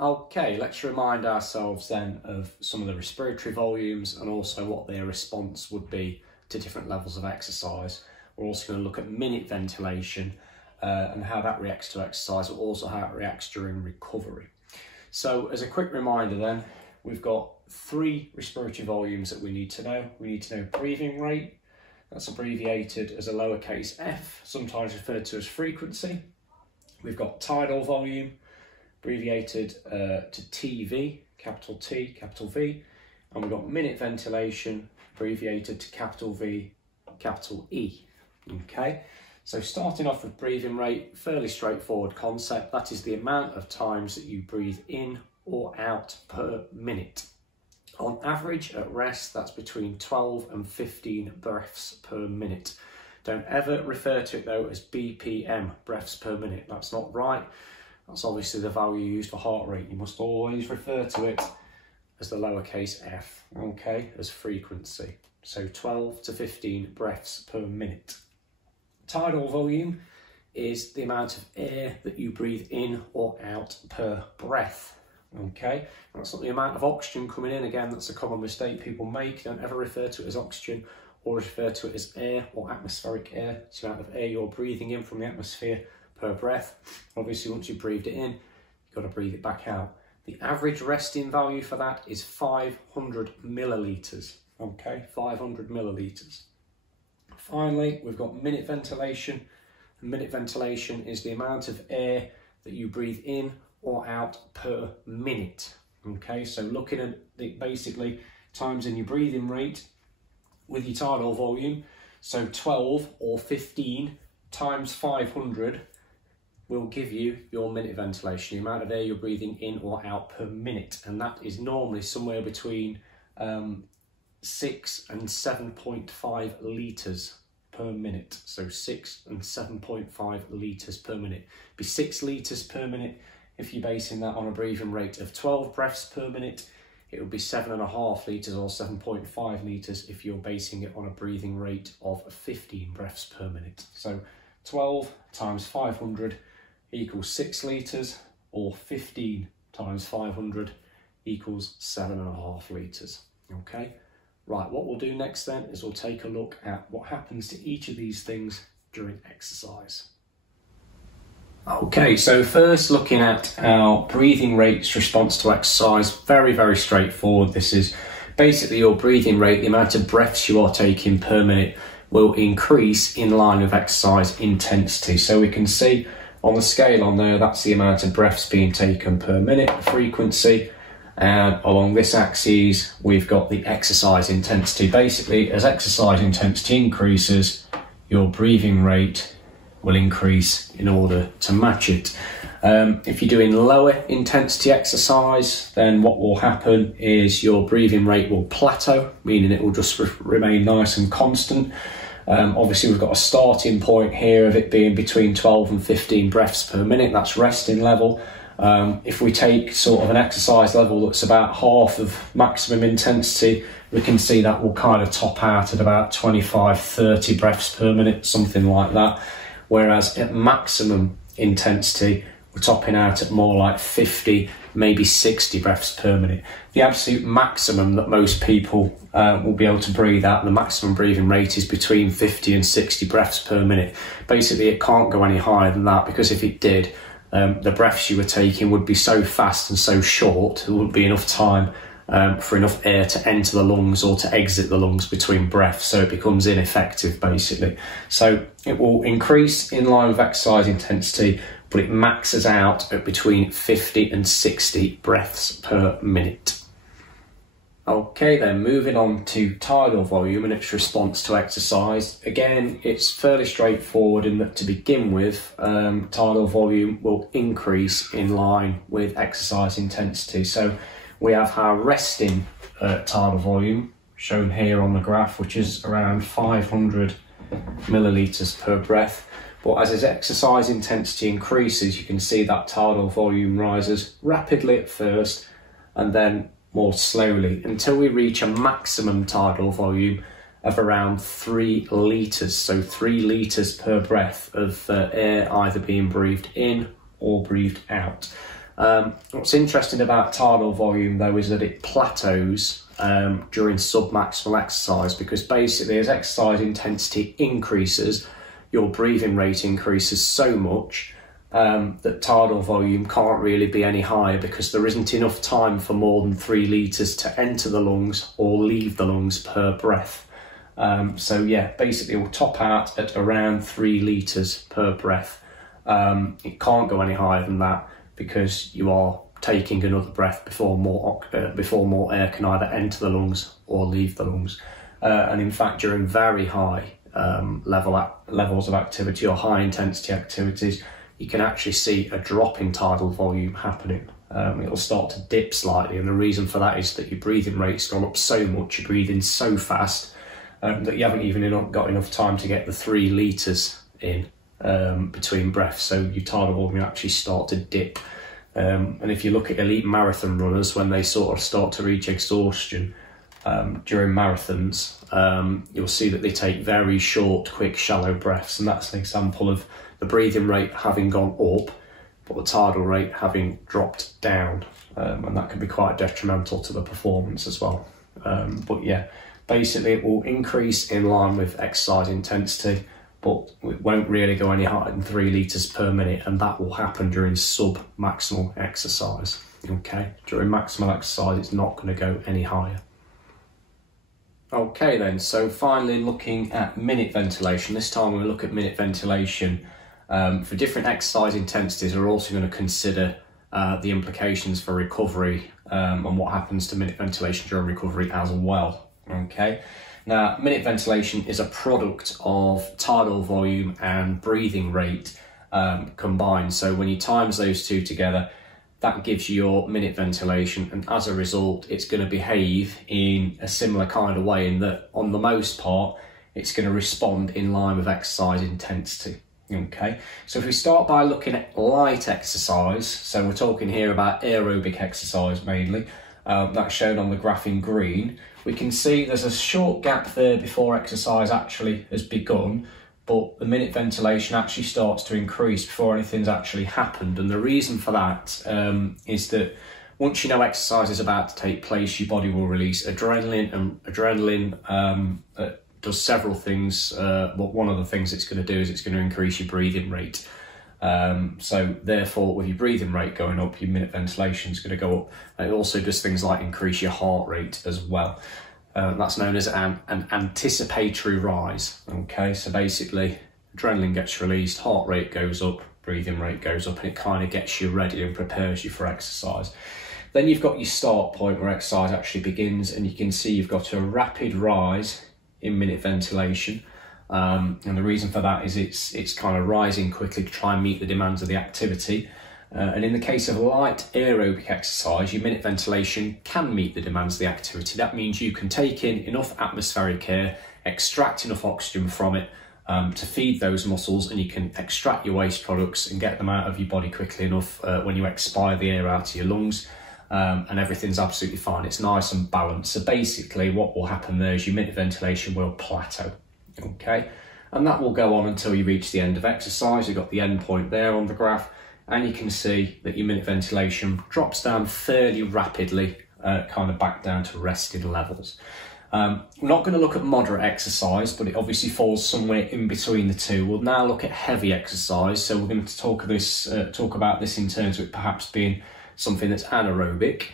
Okay, let's remind ourselves then of some of the respiratory volumes and also what their response would be to different levels of exercise. We're also going to look at minute ventilation and how that reacts to exercise, but also how it reacts during recovery. So as a quick reminder then, we've got 3 respiratory volumes that we need to know. We need to know breathing rate, that's abbreviated as a lowercase f, sometimes referred to as frequency. We've got tidal volume, abbreviated to TV, capital T, capital V, and we've got minute ventilation, abbreviated to capital V, capital E. Okay, so starting off with breathing rate, fairly straightforward concept. That is the amount of times that you breathe in or out per minute. On average at rest, that's between 12 and 15 breaths per minute. Don't ever refer to it though as BPM, breaths per minute. That's not right. That's obviously the value used for heart rate. You must always refer to it as the lowercase f, okay, as frequency. So 12 to 15 breaths per minute. Tidal volume is the amount of air that you breathe in or out per breath, okay? That's not the amount of oxygen coming in. Again, that's a common mistake people make. Don't ever refer to it as oxygen or refer to it as air or atmospheric air. It's the amount of air you're breathing in from the atmosphere per breath. Obviously, once you've breathed it in, you've got to breathe it back out. The average resting value for that is 500 millilitres, okay, 500 millilitres. Finally, we've got minute ventilation. And minute ventilation is the amount of air that you breathe in or out per minute, okay? So looking at basically times in your breathing rate with your tidal volume, so 12 or 15 times 500 will give you your minute ventilation, the amount of air you're breathing in or out per minute, and that is normally somewhere between 6 and 7.5 litres per minute. So 6 and 7.5 litres per minute. It'd be 6 litres per minute if you're basing that on a breathing rate of 12 breaths per minute. It would be 7.5 litres or 7.5 litres if you're basing it on a breathing rate of 15 breaths per minute. So 12 times 500 equals 6 litres, or 15 times 500 equals 7.5 litres, okay? Right, what we'll do next then is we'll take a look at what happens to each of these things during exercise. Okay, so first looking at our breathing rate's response to exercise, very, very straightforward. This is basically your breathing rate, the amount of breaths you are taking per minute will increase in line with exercise intensity. So we can see on the scale on there, that's the amount of breaths being taken per minute, the frequency, and along this axis, we've got the exercise intensity. Basically, as exercise intensity increases, your breathing rate will increase in order to match it. If you're doing lower intensity exercise, then what will happen is your breathing rate will plateau, meaning it will just remain nice and constant. Obviously, we've got a starting point here of it being between 12 and 15 breaths per minute. That's resting level. If we take sort of an exercise level that's about half of maximum intensity, we can see that will kind of top out at about 25, 30 breaths per minute, something like that. Whereas at maximum intensity, we're topping out at more like 50, maybe 60 breaths per minute. The absolute maximum that most people will be able to breathe at, the maximum breathing rate, is between 50 and 60 breaths per minute. Basically, it can't go any higher than that, because if it did, the breaths you were taking would be so fast and so short, there wouldn't be enough time for enough air to enter the lungs or to exit the lungs between breaths, so it becomes ineffective basically. So it will increase in line with exercise intensity, but it maxes out at between 50 and 60 breaths per minute. Okay then, moving on to tidal volume and its response to exercise. Again, it's fairly straightforward in that to begin with, tidal volume will increase in line with exercise intensity. So we have our resting tidal volume shown here on the graph, which is around 500 millilitres per breath. But as exercise intensity increases, you can see that tidal volume rises rapidly at first and then more slowly until we reach a maximum tidal volume of around 3 litres. So 3 litres per breath of air either being breathed in or breathed out. What's interesting about tidal volume though is that it plateaus during submaximal exercise, because basically as exercise intensity increases, your breathing rate increases so much that tidal volume can't really be any higher, because there isn't enough time for more than 3 litres to enter the lungs or leave the lungs per breath. So yeah, basically it will top out at around 3 litres per breath. It can't go any higher than that, because you are taking another breath before more air can either enter the lungs or leave the lungs. And in fact, during very high levels of activity or high intensity activities, you can actually see a drop in tidal volume happening. It'll start to dip slightly, and the reason for that is that your breathing rate's gone up so much, you're breathing so fast that you haven't even got enough time to get the 3 litres in between breaths, so your tidal volume will actually start to dip. And if you look at elite marathon runners, when they sort of start to reach exhaustion during marathons, you'll see that they take very short, quick, shallow breaths, and that's an example of the breathing rate having gone up, but the tidal rate having dropped down, and that can be quite detrimental to the performance as well. But yeah, basically it will increase in line with exercise intensity, but it won't really go any higher than 3 litres per minute, and that will happen during sub-maximal exercise. Okay, during maximal exercise it's not going to go any higher. Okay then, so finally looking at minute ventilation. This time we'll look at minute ventilation for different exercise intensities. We're also going to consider the implications for recovery and what happens to minute ventilation during recovery as well. Okay. Now, minute ventilation is a product of tidal volume and breathing rate combined. So when you times those two together, that gives you your minute ventilation, and as a result, it's going to behave in a similar kind of way, in that on the most part, it's going to respond in line with exercise intensity. Okay, so if we start by looking at light exercise, so we're talking here about aerobic exercise mainly, that's shown on the graph in green. We can see there's a short gap there before exercise actually has begun, but the minute ventilation actually starts to increase before anything's actually happened. And the reason for that is that once you know exercise is about to take place, your body will release adrenaline, and adrenaline does several things. But one of the things it's going to do is it's going to increase your breathing rate. So therefore, with your breathing rate going up, your minute ventilation is going to go up. And it also does things like increase your heart rate as well. That's known as an anticipatory rise. Okay, so basically adrenaline gets released, heart rate goes up, breathing rate goes up, and it kind of gets you ready and prepares you for exercise. Then you've got your start point where exercise actually begins, and you can see you've got a rapid rise in minute ventilation. And the reason for that is it's kind of rising quickly to try and meet the demands of the activity. And in the case of light aerobic exercise, your minute ventilation can meet the demands of the activity. That means you can take in enough atmospheric air, extract enough oxygen from it to feed those muscles, and you can extract your waste products and get them out of your body quickly enough when you expire the air out of your lungs, and everything's absolutely fine. It's nice and balanced. So basically what will happen there is your minute ventilation will plateau. Okay, and that will go on until you reach the end of exercise. You've got the end point there on the graph, and you can see that your minute ventilation drops down fairly rapidly, kind of back down to resting levels. We're not going to look at moderate exercise, but it obviously falls somewhere in between the two. We'll now look at heavy exercise, so we're going to talk about this in terms of it perhaps being something that's anaerobic.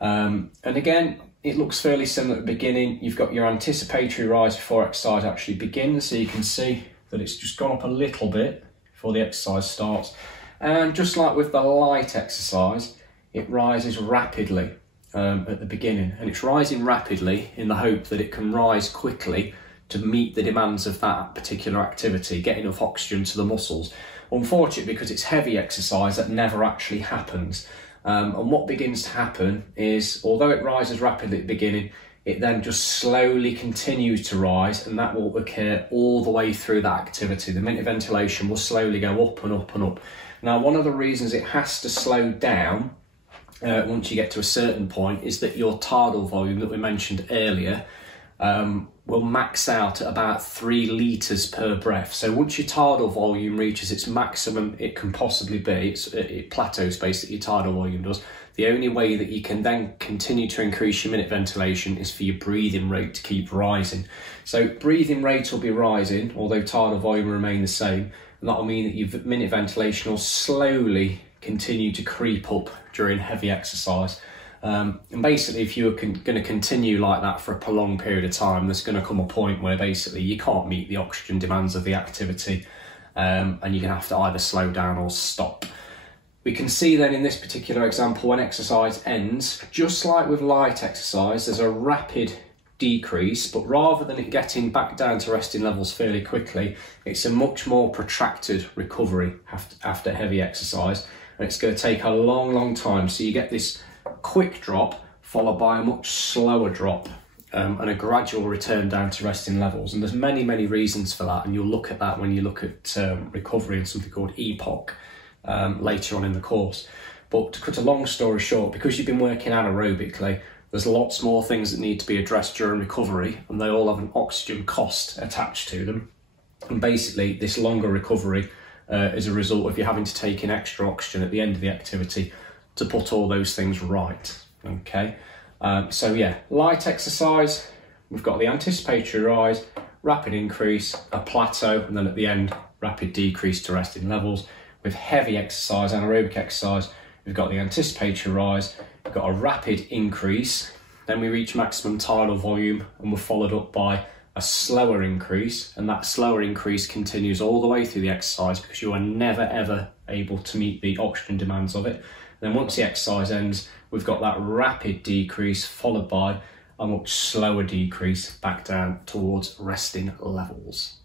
And again, it looks fairly similar at the beginning. You've got your anticipatory rise before exercise actually begins, so you can see that it's just gone up a little bit before the exercise starts. And just like with the light exercise, it rises rapidly at the beginning, and it's rising rapidly in the hope that it can rise quickly to meet the demands of that particular activity, get enough oxygen to the muscles. Unfortunately, because it's heavy exercise, that never actually happens. And what begins to happen is, although it rises rapidly at the beginning, it then just slowly continues to rise, and that will occur all the way through that activity. The minute ventilation will slowly go up and up and up. Now, one of the reasons it has to slow down once you get to a certain point is that your tidal volume that we mentioned earlier will max out at about 3 litres per breath. So once your tidal volume reaches its maximum it can possibly be, it plateaus basically, your tidal volume does. The only way that you can then continue to increase your minute ventilation is for your breathing rate to keep rising. So breathing rate will be rising, although tidal volume will remain the same. And that will mean that your minute ventilation will slowly continue to creep up during heavy exercise. And basically, if you're going to continue like that for a prolonged period of time, there's going to come a point where basically you can't meet the oxygen demands of the activity, and you're going to have to either slow down or stop. We can see then in this particular example, when exercise ends, just like with light exercise, there's a rapid decrease, but rather than it getting back down to resting levels fairly quickly, it's a much more protracted recovery after heavy exercise, and it's going to take a long time. So you get this quick drop followed by a much slower drop, and a gradual return down to resting levels. And there's many reasons for that, and you'll look at that when you look at recovery and something called EPOC later on in the course. But to cut a long story short, because you've been working anaerobically, there's lots more things that need to be addressed during recovery, and they all have an oxygen cost attached to them. And basically this longer recovery is a result of you having to take in extra oxygen at the end of the activity to put all those things right. Okay, so yeah, light exercise, we've got the anticipatory rise, rapid increase, a plateau, and then at the end, rapid decrease to resting levels. With heavy exercise, anaerobic exercise, we've got the anticipatory rise, we've got a rapid increase, then we reach maximum tidal volume, and we're followed up by a slower increase, and that slower increase continues all the way through the exercise because you are never ever able to meet the oxygen demands of it. Then once the exercise ends, we've got that rapid decrease followed by a much slower decrease back down towards resting levels.